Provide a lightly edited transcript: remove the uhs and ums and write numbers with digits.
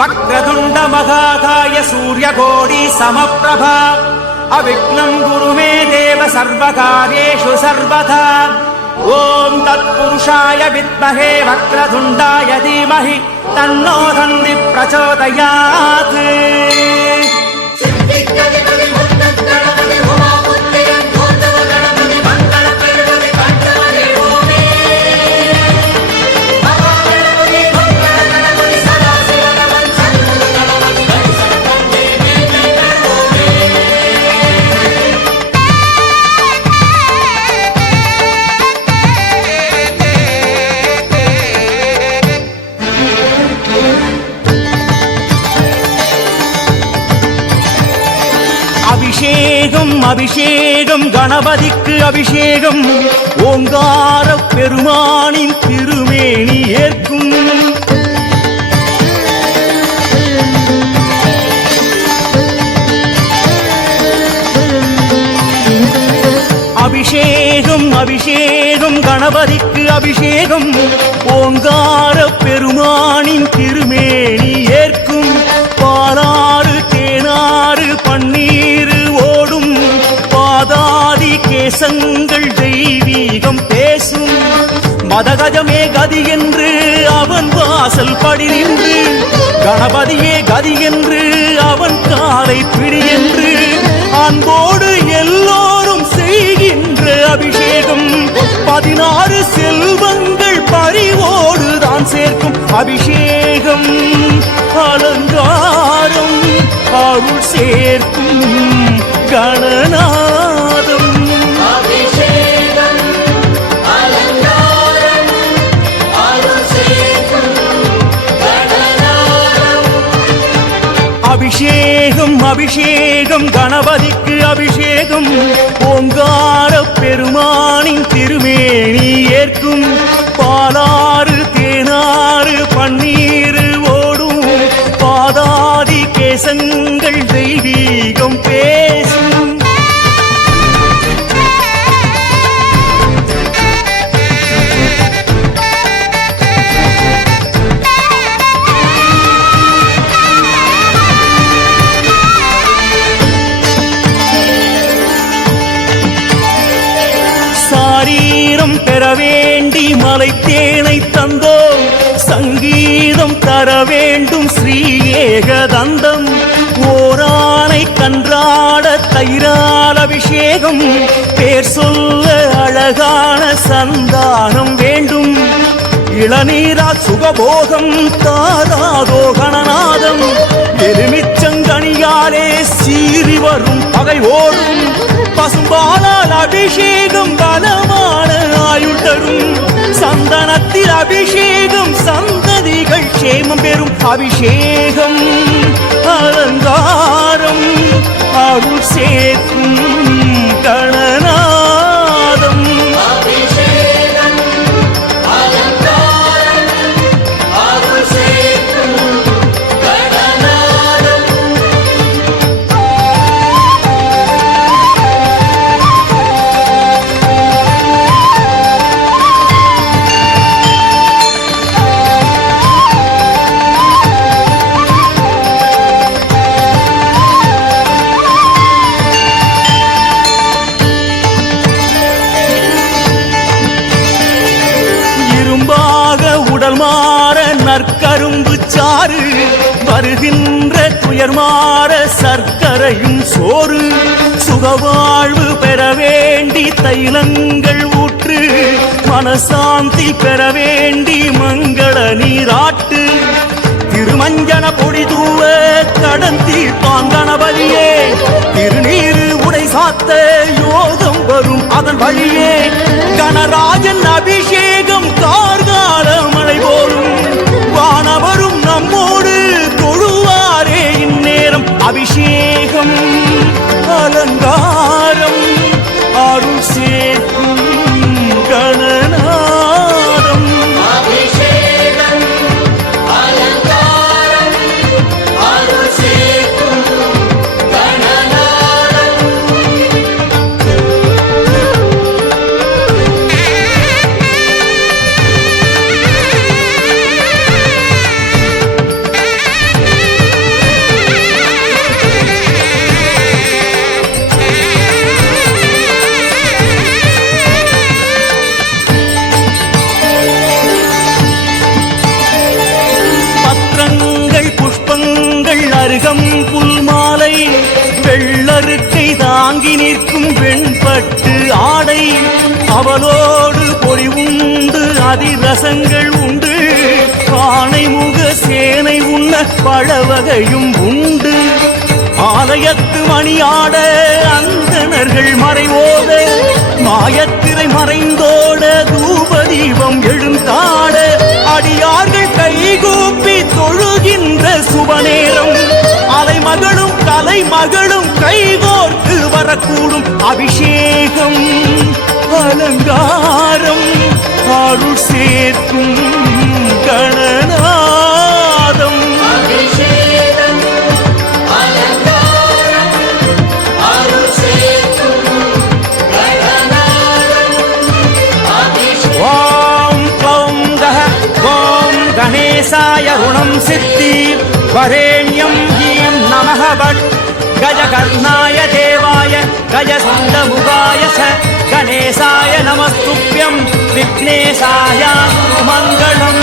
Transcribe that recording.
वक्रतुण्ड महाकाय सूर्यकोटि समप्रभा अविघ्नं कुरु मे देव सर्वकार्येषु सर्वदा ओम तत्पुरुषाय विद्महे वक्रतुण्डाय धीमहि तन्नो दन्ति प्रचोदयात्। அபிஷேகம் அபிஷேகம் கணபதிக்கு அபிஷேகம் ஓங்கார பெருமானின் திருமேனி ஏற்கும் அபிஷேகம் அபிஷேகம் கணபதிக்கு அபிஷேகம் ஓங்கார பெருமானின் திருமேனி ஏற்கும் பாலாறு தேனாறு பன்னீர் ஓடும் பாதாதி கேசங்கள் தெய்வீகம் பேசும் மதகஜமே கதி என்று அவன் வாசல் படி நின்று கணபதியே கதி என்று அவன் காலை பிடி என்று அன்போடு எல்லோரும் செய்கின்ற அபிஷேகம் 16 செல்வங்கள் பறிவோடு தான் சேர்க்கும் அபிஷேகம் அலங்காரம் அருள் சேர்க்கும் கணநாதம் அபிஷேகம் அபிஷேகம் கணபதிக்கு அபிஷேகம் ஓங்கார பெருமானின் திருமேனி ஏற்கும் பாலாறு தேனாறு பன்னீர் ஓடும் பாதாதி கேசங்கள் தெய்வீகம் பேசும் சாரீரம் பெற வேண்டி மலை தேனை தந்தோ சங்கீதம் தர வேண்டும் ஸ்ரீ ஏகதந்தம் ஓரானை கன்றாட தயிரால் அபிஷேகம் பேர் சொல்ல அழகான சந்தானம் வேண்டும் இளநீரா சுகபோகம் தாராதோ கணநாதம் எலுமிச்சங்கனியாலே சீறி வரும் பகை ஓடும் பசும்பாலால் அபிஷேகம் பலமான ஆயுள் தரும் சந்தனத்தில் அபிஷேகம் சந்ததிகள் சேமம் பெறும் அபிஷேகம் அலங்காரம் அருள் சேர்க்கும் கணநாதம் நற்கரும்பு சாறு வருகின்ற துயர் மாற சர்க்கரையும் சோறு சுகவாழ்வு பெற வேண்டி தைலங்கள் ஊற்று மனசாந்தி பெற வேண்டி மங்கள நீராட்டு திருமஞ்சன பொடி தூவ கடன் தீர்ப்பான் கணபதியே திருநீரு உடை சாத்த யோகம் வரும் அதன் வழியே கணராஜன் அபிஷேகம் கார்கால மழை போலும் வானவரும் நம்மோடு தொழுவாரே இந்நேரம் அபிஷேகம் அலங்காரம் அருள் சேர்க்கும் கணநாதம் அவளோடு பொறி உண்டு அதிரசங்கள் உண்டு ஆணைமுக சேனை உண்ண பழவகையும் உண்டு ஆலயத்து மணியாட அந்தணர்கள் மறைவோத மாயத்திரை மறைந்தோட தூபதீபம் எழுந்தாட அடியார்கள் கைகூப்பி தொழுகின்ற சுபநேரம் அலைமகளும் கலைமகளும் கைகோர்த்து வரக்கூடும் அபிஷேகம் அலங்காரம் அருள் சேர்க்கும் கணநாதம் ஓம் க்ளௌம் கஹ ஓம் கணேசாய ருணம் சித்தி வரேண்யம் ஈம் நமः பட் गजकर्णाय देवाय गजसुन्दमुखाय च गणेशाय नमस्तुभ्यं विघ्नेशाय मङ्गलम्